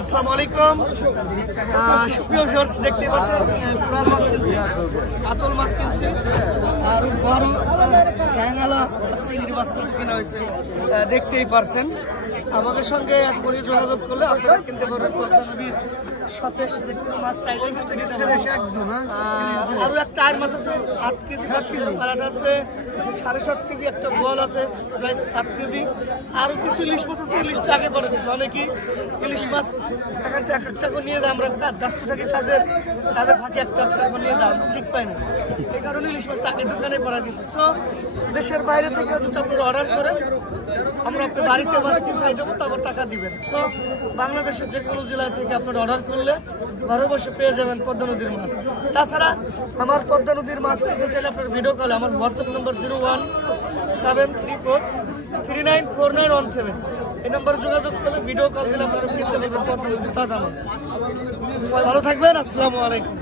আসসালামু আলাইকুম। সুপ্রিয় ভিউয়ার্স, দেখতে পাচ্ছেন কোরাল মাছ কিনছি, কাতল মাছ কিনছি, আর বড় ঠ্যাংওয়ালা চিংড়ি মাছ কিনা হয়েছে। দেখতেই পারছেন, আমাদের সঙ্গে এক করে যোগাযোগ করলে আপনারা কিনতে পারবেন। পদ্মা নদীর সতেজ মাছ চাইলে আরো একটা আর মাছ আছে 8 কেজি, আর একটা আছে 7.5 কেজি, একটা বল আছে প্রায় 7 কেজি, আরো কিছু ইলিশ মাছ আছে। ইলিশটা আগে পরে দিচ্ছে, অনেকেই ইলিশ মাছ এখান থেকে এক একটা করে নিয়ে যায়। আমরা ব্যস্ত থাকি কাজের ফাঁকে একটা করে নিয়ে যাই, ঠিক পাই না, এই কারণে ইলিশ মাছটা আগে দোকানে পড়া দিচ্ছে। সো দেশের বাইরে থেকে দুটো আপনারা অর্ডার করেন, আমরা আপনার বাড়িতে মাছ পৌঁছাই দেবো, তারপর টাকা দিবেন। সো বাংলাদেশের যে কোনো জেলা থেকে আপনারা অর্ডার করলে ঘরে বসে পেয়ে যাবেন পদ্মা নদীর মাছ। তাছাড়া আমার পদ্মা নদীর মাছ পেতে চাইলে আপনার ভিডিও কলে আমার হোয়াটসঅ্যাপ নম্বর 01734394917, এই নম্বরে যোগাযোগ করলে ভিডিও কল দিলে আপনারা কিনতে পারবেন পদ্মা নদীর তাজা মাছ। সবাই ভালো থাকবেন, আসসালামু আলাইকুম।